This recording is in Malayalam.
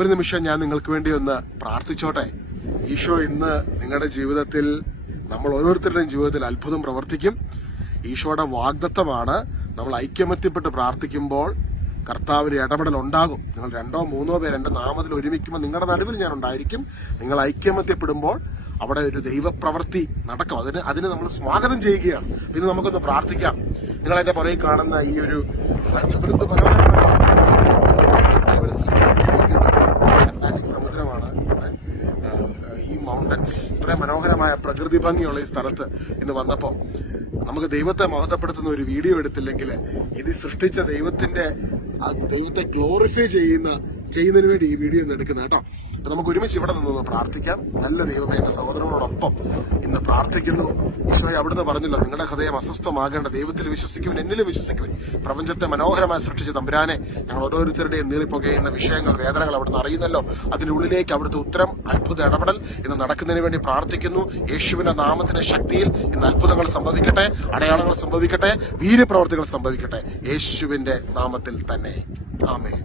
ഒരു നിമിഷം ഞാൻ നിങ്ങൾക്ക് വേണ്ടി ഒന്ന് പ്രാർത്ഥിച്ചോട്ടെ. ഈശോ ഇന്ന് നിങ്ങളുടെ ജീവിതത്തിൽ, നമ്മൾ ഓരോരുത്തരുടെയും ജീവിതത്തിൽ അത്ഭുതം പ്രവർത്തിക്കും. ഈശോയുടെ വാഗ്ദത്തമാണ്. നമ്മൾ ഐക്യമത്യപ്പെട്ട് പ്രാർത്ഥിക്കുമ്പോൾ കർത്താവിന്റെ ഇടപെടൽ ഉണ്ടാകും. നിങ്ങൾ 2 or 3 പേർ എന്റെ നാമത്തിൽ ഒരുമിക്കുമ്പോൾ നിങ്ങളുടെ നടുവിൽ ഞാൻ ഉണ്ടായിരിക്കും. നിങ്ങൾ ഐക്യമത്യപ്പെടുമ്പോൾ അവിടെ ഒരു ദൈവപ്രവൃത്തി നടക്കും. അതിന് നമ്മൾ സ്വാഗതം ചെയ്യുകയാണ്. ഇന്ന് നമുക്കൊന്ന് പ്രാർത്ഥിക്കാം. നിങ്ങൾ എന്റെ പുറകെ കാണുന്ന ഈ ഒരു അറ്റ്ലാന്റിക് സമുദ്രമാണ്. ഈ മൗണ്ടൻസ്, ഇത്രയും മനോഹരമായ പ്രകൃതി ഭംഗിയുള്ള ഈ സ്ഥലത്ത് ഇന്ന് വന്നപ്പോ നമുക്ക് ദൈവത്തെ മഹത്വപ്പെടുത്തുന്ന ഒരു വീഡിയോ എടുത്തില്ലെങ്കിൽ ഇത് സൃഷ്ടിച്ച ദൈവത്തെ ഗ്ലോറിഫൈ ചെയ്യുന്നതിന് വേണ്ടി ഈ വീഡിയോ ഒന്ന് എടുക്കുന്നത് കേട്ടോ. അപ്പൊ നമുക്ക് ഒരുമിച്ച് ഇവിടെ നിന്ന് പ്രാർത്ഥിക്കാം. നല്ല ദൈവമേ, എന്റെ സഹോദരങ്ങളോടൊപ്പം ഇന്ന് പ്രാർത്ഥിക്കുന്നു. ഈശോയെ അവിടുന്ന് പറഞ്ഞല്ലോ, നിങ്ങളുടെ ഹൃദയം അസ്വസ്ഥമാകേണ്ട, ദൈവത്തിൽ വിശ്വസിക്കുവൻ, എന്നിലും വിശ്വസിക്കുവൻ. പ്രപഞ്ചത്തെ മനോഹരമായി സൃഷ്ടിച്ച തമ്പുരാനെ, ഞങ്ങൾ ഓരോരുത്തരുടെയും നീറിപ്പുകയുന്ന വിഷയങ്ങൾ, വേദനകൾ അവിടുന്ന് അറിയുന്നല്ലോ. അതിനുള്ളിലേക്ക് അവിടുത്തെ ഉത്തരം, അത്ഭുത ഇടപെടൽ ഇന്ന് നടക്കുന്നതിന് വേണ്ടി പ്രാർത്ഥിക്കുന്നു. യേശുവിന്റെ നാമത്തിന്റെ ശക്തിയിൽ ഇന്ന് അത്ഭുതങ്ങൾ സംഭവിക്കട്ടെ, അടയാളങ്ങൾ സംഭവിക്കട്ടെ, വീര്യപ്രവർത്തികൾ സംഭവിക്കട്ടെ, യേശുവിന്റെ നാമത്തിൽ തന്നെ. ആമേൻ.